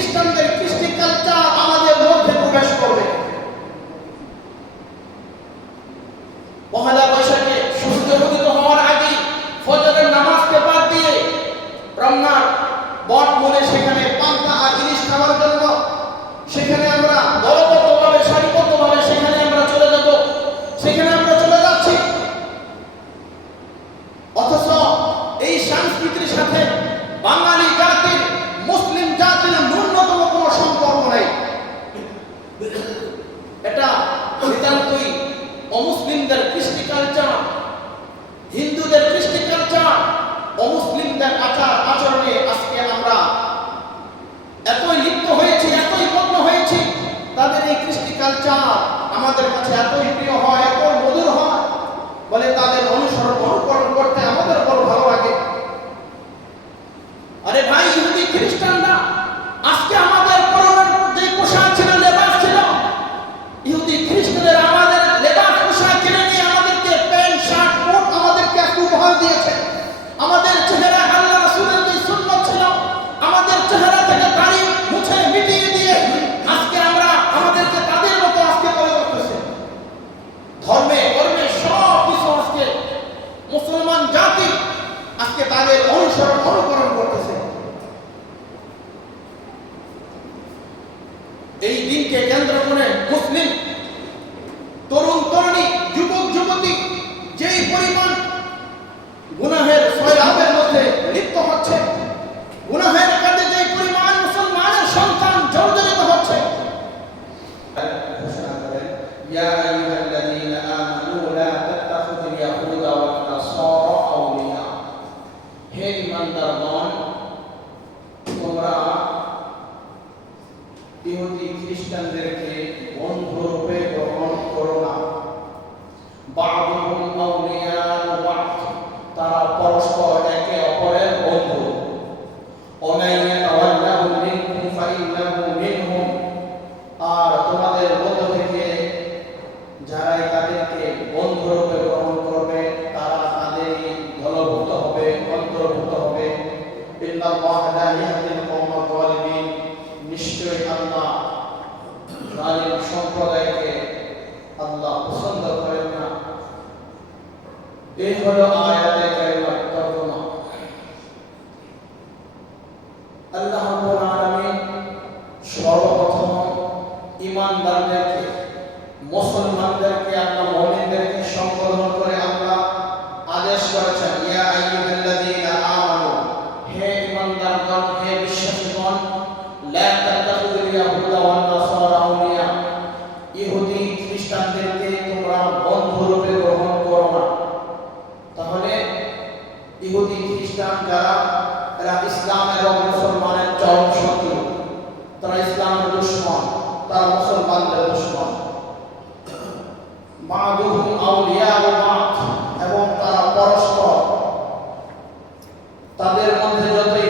খ্রিস্টানদের কৃষ্টি কালচার আমাদের মধ্যে প্রবেশ করবে। পহেলা বৈশাখে সূর্য উদিত হওয়ার আগে ফজরের নামাজকে বাদ দিয়ে রমনার বট মনে সেখানে পান্তা আর ইলিশ খাওয়ার জন্য সেখানে আমরা দলবদ্ধভাবে সারিবদ্ধভাবে সেখানে আমরা চলে যাব, সেখানে আমরা চলে যাচ্ছি। অথচ এই সংস্কৃতির সাথে বাঙালি জাতির মুসলিম জাতির ন্যূনতম কোনো সম্পর্ক নেই। এটা নিতান্তই অমুসলিমদের কৃষ্টি কালচার, হিন্দুদের কৃষ্টি কালচার, অমুসলিমদের আচার আচরণে আজকে আমরা এতই লিপ্ত হয়েছি, এতই মগ্ন হয়েছি। তাদের এই কৃষ্টি কালচার আমাদের কাছে এতই প্রিয় হয়, এত মধুর হয়, বলে তাদের অনুসরণ অনুকরণ করতে আমাদের বড় ভালো লাগে। আরে ভাই, ইহুদি খ্রিস্টানরা আজকে আমাদের পরনের যে পোশাক ছিল, লেবাস ছিল, ইহুদি খ্রিস্টানদের আমাদের লেবাস পোশাক কিনে নিয়ে আমাদেরকে প্যান্ট শার্ট কোট আমাদেরকে এক উপহার দিয়েছে। আমাদের চেহারা আল্লাহ রাসূলের যে সুন্নাত ছিল, আমাদের চেহারা থেকে দাড়ি মুছে মিটিয়ে দিয়ে আজকে আমরা আমাদেরকে তাদের মতো আজকে করে করতেছে। ধর্মে কর্মে সব কিছু আজকে মুসলমান জাতি আজকে তাদের অনুসরণ অনুকরণ করতেছে। এই দিনকে কেন্দ্র করে মুসলিম তরুণ তরুণী যুবক যুবতী যেই পরিমাণ গুনাহের সয়লাবের মধ্যে লিপ্ত হচ্ছে, গুনাহের কাজে যেই পরিমাণ মুসলমানের সন্তান জর্জরিত হচ্ছে, ঘোষণা করেন, ইয়া আইয়ুহাল্লাযীনা আমানু লা তাত্তাখিযুল ইয়াহুদা ওয়ান নাসারা আউলিয়া। হে ঈমানদারগণ, তোমরা ইহুদি খ্রিস্টানদেরকে বন্ধুরূপে গ্রহণ করো না। বা'দুহুম আউলিয়াউ বা'দ, তারা পরস্পর একে অপরের বন্ধু। ওমান ইয়াতাওয়াল্লাহু মিনকুম ফাইন্নাহু মিনহুম, আর তোমাদের মধ্য থেকে যারাই তাদেরকে বন্ধুরূপে গ্রহণ করবে তারা তাদেরই দলভুক্ত হবে, অন্তর্ভুক্ত হবে। ইন্নাল্লাহা লা ইয়াহদিল কওমাল যালিমিন, নিশ্চয়ই আল্লাহ জালিম সম্প্রদায়কে আল্লাহ পছন্দ করেন না। এই হলো আয়াতে কারিমার তর্জমা। আল্লাহ রাব্বুল আলামিন সর্বপ্রথম ঈমানদারদেরকে, মুসলমানদেরকে, আল্লাহ মুমিনদেরকে সম্বোধন করে আল্লাহ আদেশ করেছেন, ইয়া আইয়ুহাল্লাযীনা আমানু, হে ঈমানদারগণ, হে বিশ্বাসীগণ, লা তাত্তাখিযুল ইয়াহুদা ওয়ান নাসারা আউলিয়া, ইহুদি খ্রিস্টানদেরকে তোমরা বন্ধুরূপে গ্রহণ করো না। তাহলে ইহুদি খ্রিস্টান যারা, এরা ইসলাম এবং মুসলমানের চরম শত্রু, তারা ইসলামের দুশমন, তারা মুসলমানদের দুশমন। বা'দুহুম আউলিয়াউ বা'দ, এবং তারা পরস্পর তাদের মধ্যে যতই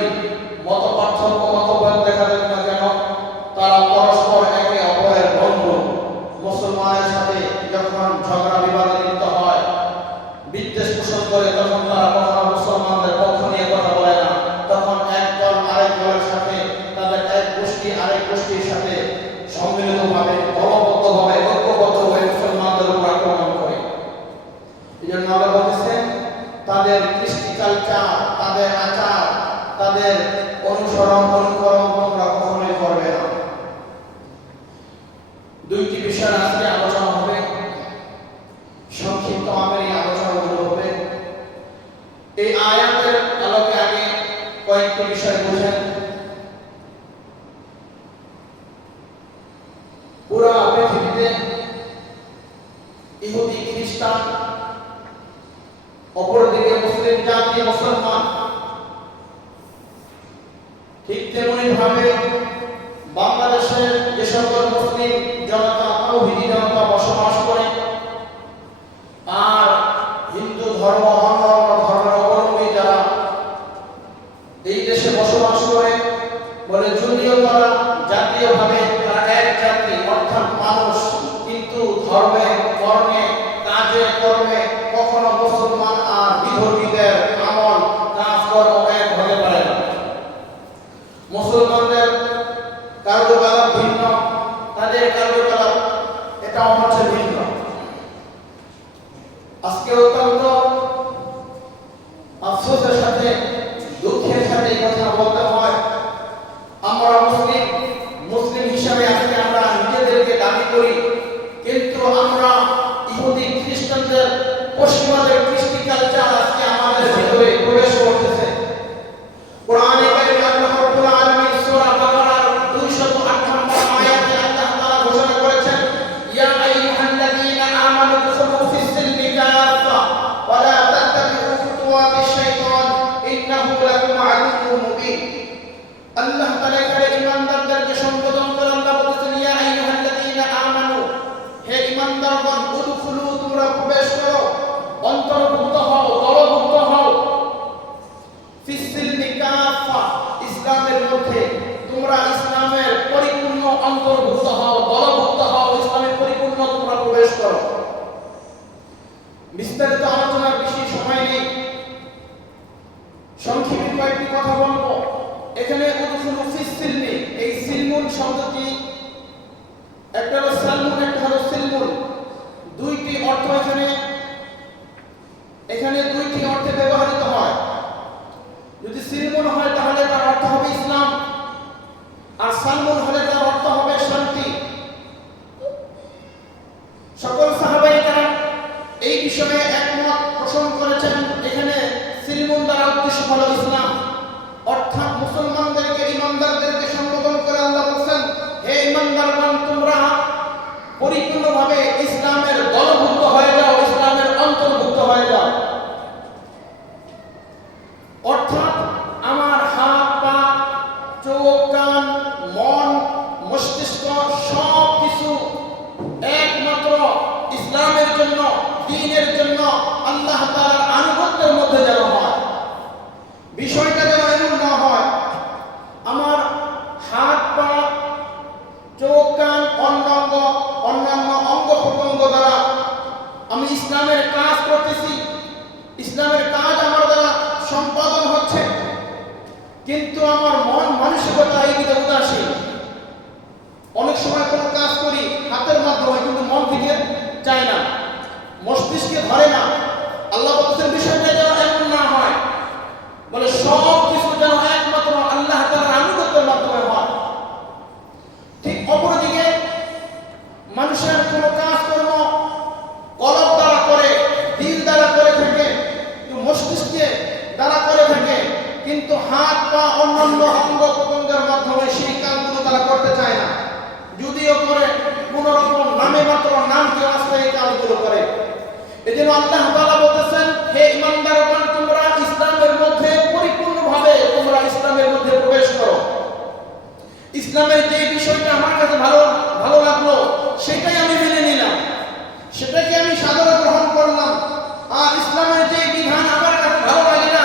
মত পার্থক্য মতভেদ দেখা দেয় না কেন, তারা পরস্পর একে অপরের বন্ধু। মুসলমানের সাথে যখন ঝগড়া বিবাদে লিপ্ত হয়, বিদ্বেষ পোষণ করে, তখন তারা কখনো মুসলমানদের পক্ষ নিয়ে কথা বলে না। তখন এক দল আরেক দলের সাথে, তাদের এক গোষ্ঠী আরেক গোষ্ঠীর সাথে সম্মিলিতভাবে, দলবদ্ধভাবে, ঐক্যবদ্ধভাবে মুসলমানদের উপর আক্রমণ করে। এই জন্য আল্লাহ বলতেছেন, তাদের কৃষ্টি কালচার, তাদের আচার, তাদের অনুসরণ অনুকরণ তোমরা কখনোই করবে না। দুইটি বিষয় আজকে আলোচনা হবে, সংক্ষিপ্ত আমার এই আলোচনাগুলো হবে। এই আয়াতের আলোকে আগে কয়েকটি বিষয় বুঝেন। পুরা পৃথিবীতে ইহুদি খ্রিস্টান, অপরদিকে মুসলিম জাতি মুসলমান, ঠিক তেমনি ভাবে বাংলাদেশের যে সকল মুসলিম জনতা, তাওহীদি জনতা বসবাস করে, আর হিন্দু ধর্ম অন্যান্য ধর্মের অবলম্বী যারা এই দেশে বসবাস করে, বলে যদিও তারা জাতীয়ভাবে তারা এক জাতি অর্থাৎ মানুষ, কিন্তু ধর্মে কর্মে কাজে কর্মে কখনো মুসলমান আর বিধর্মীদের আমল কাজ কর্ম এক হতে পারে না। মুসলমানদের সেটাও হচ্ছে ভিন্ন। আজকে অত্যন্ত আফসোসের সাথে দুঃখের সাথে এই কথা বলতে হয়, আমরা মুসলিম হিসাবে আজকে আমরা নিজেদেরকে দাবি করি, কিন্তু আমরা ইহুদি খ্রিস্টানদের পশ্চিমাদের কৃষ্টি কালচার আজকে আমাদের ভিতরে প্রবেশ করতেছে। কোরআনে কারিমে আল্লাহ রাব্বুল আলামিন সূরা বাকারার 208 নম্বর আয়াতে আল্লাহ তাআলা ঘোষণা করেছেন, ইয়া আইয়ুহাল্লাযীনা আমানু দুখুলু ফিস সিলমি কাফা ওয়া লা তাত্তাবিউ খুতুওয়াতিশ শাইতান ইন্নাহু লাকুম আদুউম মুবিন। আল্লাহ তাআলা এখানে ঈমানদারদেরকে সম্বোধন করে আল্লাহ বলেছেন, ইয়া আইয়ুহাল্লাযীনা আমানু, হে ঈমানদারগণ, উদখুলু, তোমরা প্রবেশ করো, অন্তর্ভুক্ত হও, দলভুক্ত হও, ফিস সিলমি কাফা, ইসলামের মধ্যে তোমরা ইসলামের পরিপূর্ণ অন্তর্ভুক্ত হও, দলভুক্ত হও, ইসলামের পরিপূর্ণ তোমরা প্রবেশ করো। বিস্তারিত আলোচনার বেশি সময় নেই, সংক্ষেপে কয়েকটি কথা বলবো। এখানে উদখুলু ফিস সিলমি, এই সিলমুন শব্দটি একটা হলো সালমুন, একটা হলো সিলমুন, দুইটি অর্থ এখানে দুইটি অর্থে ব্যবহৃত হয়। যদি সিলমুন হয় তাহলে তার অর্থ হবে ইসলাম, আর সালমুন হলে তার অর্থ হবে শান্তি। সকল সাহাবায়ে কেরাম এই বিষয়ে একমত পোষণ করেছেন। এখানে সিলমুন দ্বারা উদ্দেশ্য হলো ইসলাম, অর্থাৎ মুসলমানদেরকে, ঈমানদারদেরকে সম্বোধন করে আল্লাহ বলেন, হে ঈমানদারগণ, তোমরা পরিপূর্ণভাবে ইসলামের দলভুক্ত হয়ে যাও, ইসলামের অন্তর্ভুক্ত হয়ে যাও। অর্থাৎ আমার হাত, পা, চোখ, কান, মন, মস্তিষ্ক সব কিছু একমাত্র ইসলামের জন্য, দ্বীনের জন্য, আল্লাহ তাআলার আনুগত্যের মধ্যে যেন হয়। বিষয়টা যেন এমন না হয় আমার হাত, পা, চোখ, কান, অন্যান্য অঙ্গ প্রত্যঙ্গ দ্বারা আমি ইসলামের কাজ করতেছি, ইসলামের কাজ আমার দ্বারা সম্পাদন হচ্ছে, কিন্তু আমার মন মানসিকতা এই দিকে উদাসীন। অনেক সময় কোনো কাজ করি হাতের মাধ্যমে, কিন্তু মন থেকে চায় না, মস্তিষ্কে ধরে না। আল্লাহ বলতেছেন বিষয়টা যেন এমন না হয়, বলে সব কিছু যেন একমাত্র আল্লাহ তাআলার আনুগত্যের মাধ্যমে হয়। ঠিক অপরদিকে মানুষের কোনো কাজকর্ম কলব দ্বারা করে, দিল দ্বারা করে থাকে, মস্তিষ্কে দ্বারা করে থাকে, কিন্তু হাত, পা, অন্যান্য অঙ্গ প্রত্যঙ্গের মাধ্যমে সেই কাজগুলো তারা করতে চায় না। যদিও করে কোন রকম নামে মাত্র নামকে আশ্রয় এই কাজগুলো করে। এজন্য আল্লাহ তাআলা বলতেছেন, হে ঈমানদারগণ, তোমরা ইসলামের মধ্যে পরিপূর্ণভাবে তোমরা ইসলামের মধ্যে প্রবেশ করো। ইসলামের যে বিষয়টা আমার কাছে ভালো লাগলো সেটাই আমি মেনে নিলাম, সেটাকে আমি সাদরে গ্রহণ করলাম। আর ইসলামের যে বিধান আমার কাছে ভালো লাগে না,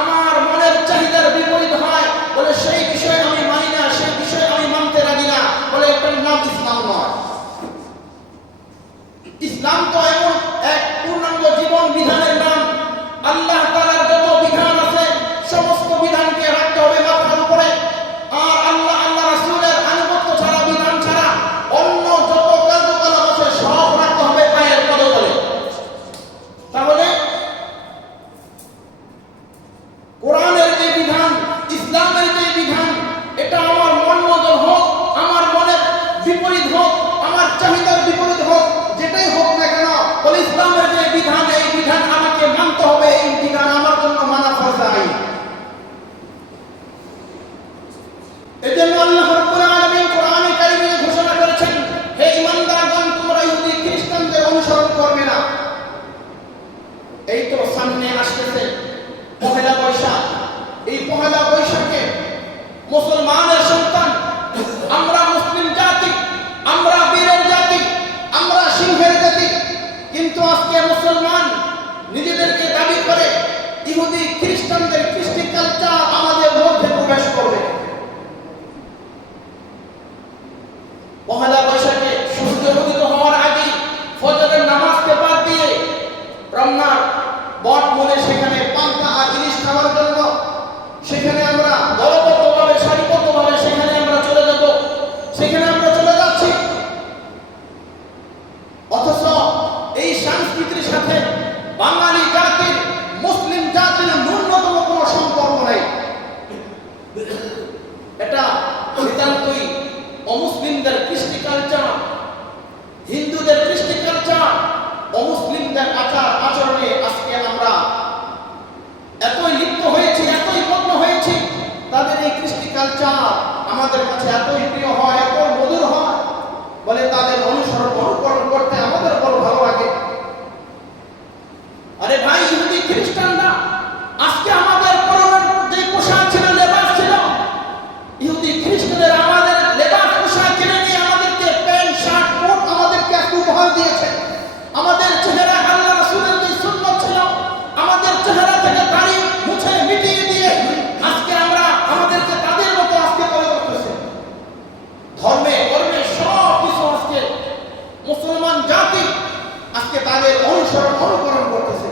আমার মনের চাহিদার বিপরীত হয়, বলে সেই বিষয়ে আমি মানি না, সেই বিষয়ে আমি মানতে রাজি না, বলে এটার নাম ইসলাম নয়। ইসলাম তো এমন এক পূর্ণাঙ্গ জীবন বিধানের নাম। আল্লাহ তাআলার যত বিধান আছে সমস্ত বিধানকে রাখতে হবে মাথার উপরে, আর আল্লাহ রাসূলের আনুগত্য ছাড়া, বিধান ছাড়া অন্য যত কার্যকলাপ আছে সব রাখতে হবে পায়ের পদতলে। তাহলে কোরআনের যে বিধান, ইসলামের যে বিধান, এটা আমার মন মতো হোক, আমার মনের বিপরীত হোক, আমার চাহিদার বিপরীত হোক, যেটাই হোক না কেন, বলে ইসলামের যে বিধান, এই বিধান আমাকে মানতে হবে, এই বিধান আমার জন্য মানা ফরজ আইন। এজন্য আল্লাহ রাব্বুল আলামিন কোরআনে কারিমে ঘোষণা করেছেন, হে ঈমানদারগণ, তোমরা ইহুদি খ্রিস্টানদের অনুসরণ করবে না। এই তো সামনে আসতেছে পহেলা বৈশাখ। এই পহেলা বৈশাখে মুসলমানের সন্তান, আমরা মুসলিম জাতি, আমরা বীরের জাতি, আমরা সিংহের জাতি, কিন্তু আজকে মুসলমান নিজেদেরকে দাবি করে ইহুদি খ্রিস্টানদের কৃষ্টি কালচার আমাদের মধ্যে প্রবেশ করবে। পহেলা বৈশাখে সূর্য উদিত হওয়ার আগে ফজরের নামাজকে বাদ দিয়ে রমনার বটমূলে সেখানে পান্তা আর ইলিশ খাওয়ার জন্য সেখানে আমরা দলবদ্ধভাবে, সারিবদ্ধভাবে সেখানে আমরা চলে যাব, সেখানে আমরা চলে যাচ্ছি। সাথে বাঙালি জাতির, মুসলিম জাতির ন্যূনতম কোনো সম্পর্ক নেই। এটা নিতান্তই অমুসলিমদের কৃষ্টি কালচার, হিন্দুদের কৃষ্টি কালচার, অমুসলিমদের আচার আচরণে আজকে আমরা এতই লিপ্ত হয়েছি, এতই মগ্ন হয়েছি। তাদের এই কৃষ্টি কালচার আমাদের কাছে এতই প্রিয় হয়, এত মধুর হয়, বলে তাদের অনুসরণ অনুকরণ করতে আমাদের বড় ভালো লাগে। আরে ভাই, ইহুদি খ্রিস্টানরা আজকে আমাদের পরনের যে পোশাক ছিল, লেবাস ছিল, ইহুদি খ্রিস্টানদের আমাদের লেবাস পোশাক কিনে নিয়ে আমাদেরকে প্যান্ট শার্ট কোট আমাদেরকে এক উপহার দিয়েছে। আমাদের চেহারা আল্লাহ রাসূলের যে সুন্নাত ছিল, আমাদের চেহারা থেকে দাড়ি মুছে মিটিয়ে দিয়ে আজকে আমরা আমাদেরকে তাদের মতো আজকে করে করতেছে। ধর্মে কর্মে সব কিছু আজকে মুসলমান জাতি আজকে তাদের অনুসরণ অনুকরণ করতেছে।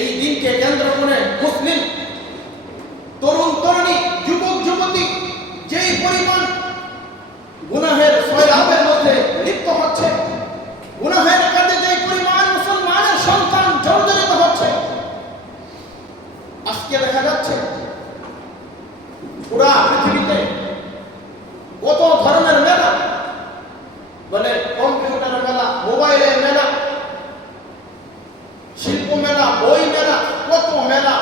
এই দিনকে কেন্দ্র করে মুসলিম তরুণ তরুণী, যুবক যুবতী যেই পরিমাণ গুনাহের সয়লাবের মধ্যে লিপ্ত হচ্ছে, গুনাহের কাজে যেই পরিমাণ মুসলমানের সন্তান জর্জরিত হচ্ছে, আজকে দেখা যাচ্ছে পুরা পৃথিবীতে কত ধরনের মেলা, বলে কম্পিউটার মেলা, মোবাইলের মেলা, শিল্প মেলা, বই মেলা, কত মেলা,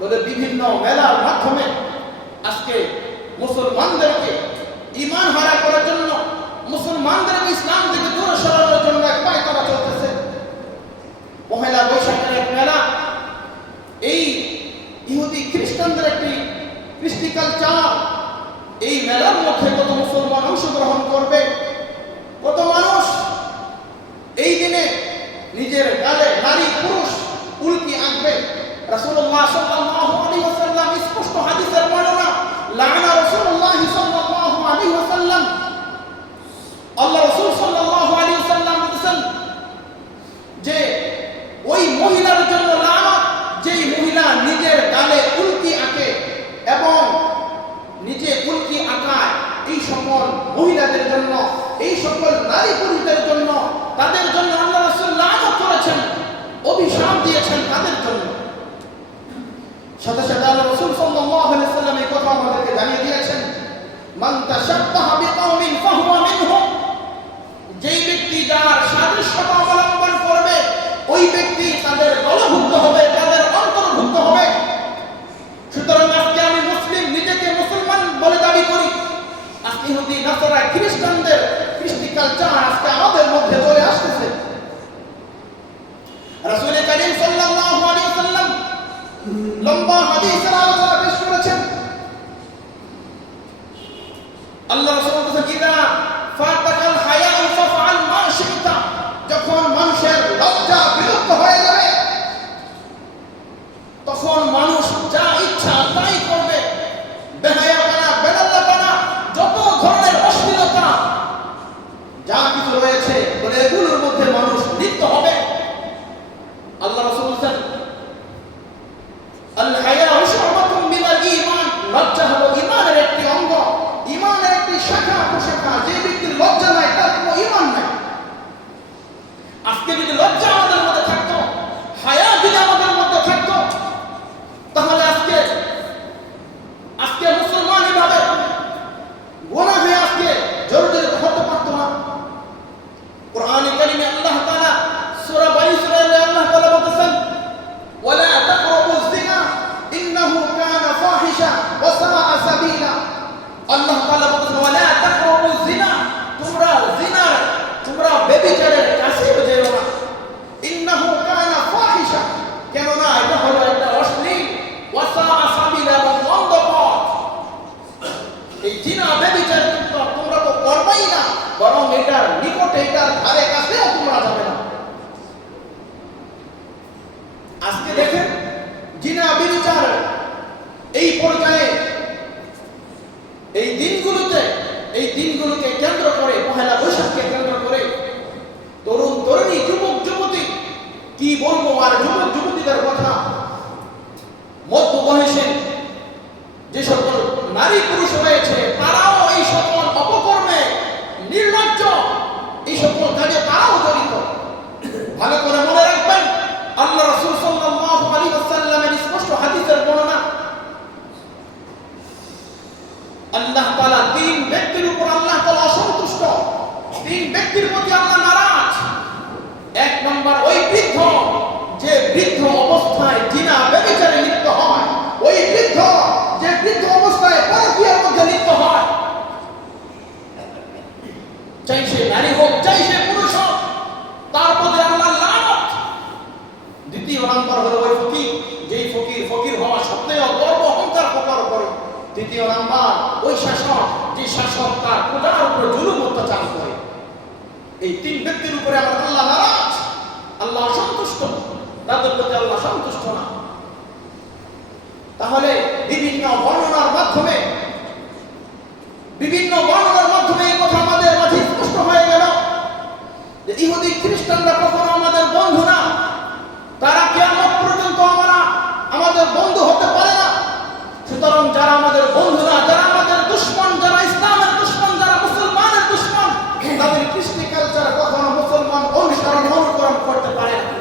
বলে বিভিন্ন মেলার মাধ্যমে আজকে মুসলমানদেরকে ঈমান হারা করার জন্য, মুসলমানদেরকে ইসলাম থেকে দূরে সরানোর জন্য এক পায়তারা চলতেছে। পহেলা বৈশাখের এক মেলা, এই ইহুদি খ্রিস্টানদের একটি কৃষ্টি কালচার, এই মেলার মধ্যে কত মুসলমান অংশগ্রহণ করবে, কত মানুষ এই দিনে নিজের গালে নারী পুরুষ উল্কি আঁকবে। রাসূলুল্লাহ সাল্লাল্লাহু আলাইহি ওয়াসাল্লাম স্পষ্ট হাদিসের বর্ণনা, লাআনা রাসূলুল্লাহ সাল্লাল্লাহু আলাইহি ওয়াসাল্লাম, আল্লাহ রাসূল সাল্লাল্লাহু আলাইহি ওয়াসাল্লাম বলেছেন যে ওই মহিলার জন্য লানত, যেই মহিলা নিজের গালে উল্কি আঁকে এবং নিজে উল্কি আঁকায়, এই সকল মহিলাদের জন্য, এই সকল নারী পুরুষদের জন্য, তাদের জন্য আল্লাহ রাসূল লানত করেছেন, অভিশাপ দিয়েছেন তাদের জন্য। সাথে সাথে আল্লাহ রাসূল সাল্লাল্লাহু আলাইহি ওয়াসাল্লাম এই কথা আমাদেরকে জানিয়ে দিয়েছেন, মান তাশাব্বাহা বিকাওমিন ফাহুয়া মিনহুম, যেই ব্যক্তি যার সাদৃশ্যতা অবলম্বন করবে ওই ব্যক্তি তাদের দলভুক্ত হবে, তাদের অন্তর্ভুক্ত হবে। সুতরাং আজকে আমি মুসলিম, নিজেকে মুসলমান বলে দাবি করি, আজকে ইহুদি নাসারা খ্রিস্টানদের কৃষ্টি কালচার আজকে আমাদের মধ্যে চলে আসতেছে। রাসূল কারীম সাল্লাল্লাহু আলাইহি ওয়াসাল্লাম লম্বা হাদিসের আলোচনা পেশ করেছেন। আল্লাহ রাসূল বলেছেন, ইদা ফাতাকাল হায়া ফাফআল মা শি'তা, যখন মানুষের লজ্জা বিলুপ্ত হয়ে যাবে তখন মানুষ যা ইচ্ছা তাই করবে। বেহায়াপনা, বেলাল্লাপনা, যত ধরনের অশ্লীলতা যা কিছু রয়েছে বলে এগুলোর মধ্যে মানুষ লিপ্ত হবে। আল্লাহ রাসূল বলেছেন, আল হায়াউ শু'বাতুম মিনাল ঈমান, লজ্জা হলো ঈমানের একটি অঙ্গ, ঈমানের একটি শাখা প্রশাখা। যে ব্যক্তির লজ্জা নাই তার কোনো ঈমান নাই। আজকে যদি লজ্জা আমাদের মধ্যে থাকতো, হায়া যদি আমাদের মধ্যে থাকতো, তাহলে আজকে মুসলমান এভাবে গুনাহ হয়ে আজকে জর্জরিত হতে পারতো না। কোরআনে কারিমে আল্লাহ তাআলা সূরা বনী ইসরাঈলে আল্লাহ তাআলা বলেছেন, ওয়ালা তাকরাবুজ যিনা ইন্নাহু কানা ফাহিশা ওয়া সাআ সাবিলা। আল্লাহ তাআলা বলেছেন, ওয়ালা তাকরাবুজ যিনা, চাই সে নারী হোক, চাই সে পুরুষ হোক, তার প্রতি আল্লাহর লানত। দ্বিতীয় নাম্বার হলো ওই ফকির, যেই ফকির ফকির হওয়া সত্ত্বেও গর্ব অহংকার প্রকার করে। তৃতীয় নাম্বার ওই শাসক, যে শাসক তার প্রজার উপরে জুলুম অত্যাচার করে। এই তিন ব্যক্তির উপরে আমার আল্লাহ নারাজ, আল্লাহ অসন্তুষ্ট, তাদের প্রতি আল্লাহ সন্তুষ্ট না। তাহলে বিভিন্ন বর্ণনার মাধ্যমে এই কথা আমাদের মাঝে স্পষ্ট হয়ে গেল যে ইহুদি খ্রিস্টানরা কখনো আমাদের বন্ধু না, তারা কিয়ামত পর্যন্ত আমাদের বন্ধু হতে পারে না। সুতরাং যারা আমাদের বন্ধু না, যারা আমাদের দুশমন, যারা ইসলামের দুশমন, যারা মুসলমানের দুশমন, তাদের কৃষ্টি কালচার কখনো মুসলমান অনুকরণ করতে পারে না।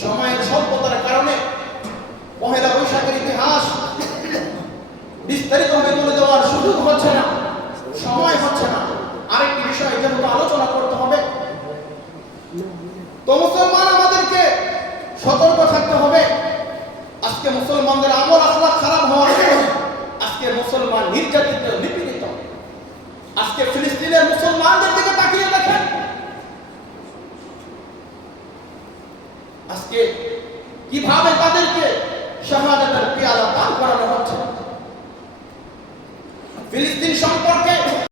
সময়ের স্বল্পতার কারণে পহেলা বৈশাখের ইতিহাস বিস্তারিতভাবে তুলে দেওয়ার সুযোগ হচ্ছে না, সময় হচ্ছে না। আরেকটি বিষয় যেহেতু আলোচনা করতে হবে, তো মুসলমান আমাদেরকে সতর্ক থাকতে হবে। আজকে মুসলমানদের আমল আখলাক খারাপ হওয়ার কারণে আজকে মুসলমান নির্যাতিত, নিপীড়িত। আজকে ফিলিস্তিনের মুসলমানদের দিকে তাকিয়ে দেখেন, আজকে কিভাবে তাদেরকে শাহাদাতের পেয়ালা পান করানো হচ্ছে। ফিলিস্তিন সম্পর্কে